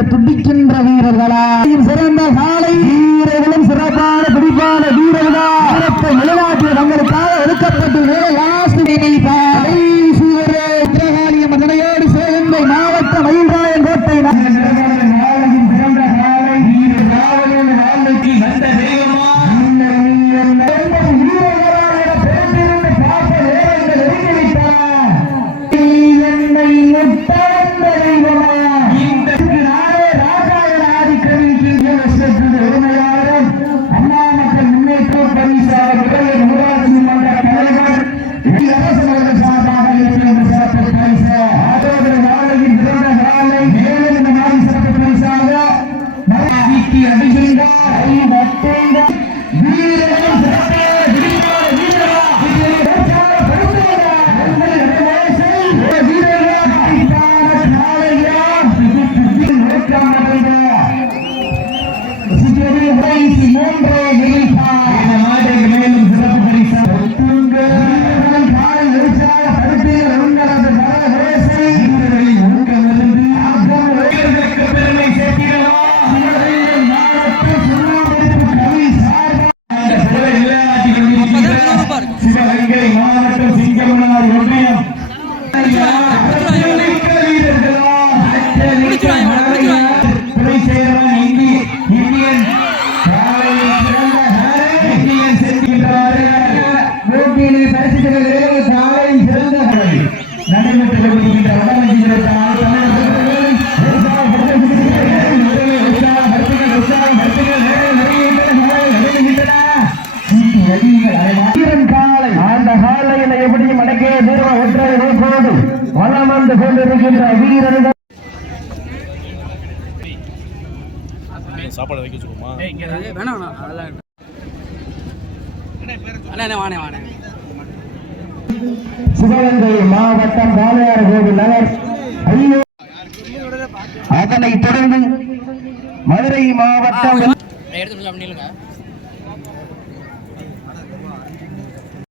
துடிக்கின்ற வீரர்களா. சிறந்த Kuru Hoy Simon Ray Vilipa the Madagascar. சாப்பாடு வைக்க வச்சுக்கோமா வேணாம் அதெல்லாம் வாணே வாணே சிவகங்கை மாவட்டம் பாலையார் கோவில் நகர் அதனைத் தொடர்ந்து மதுரை மாவட்டம்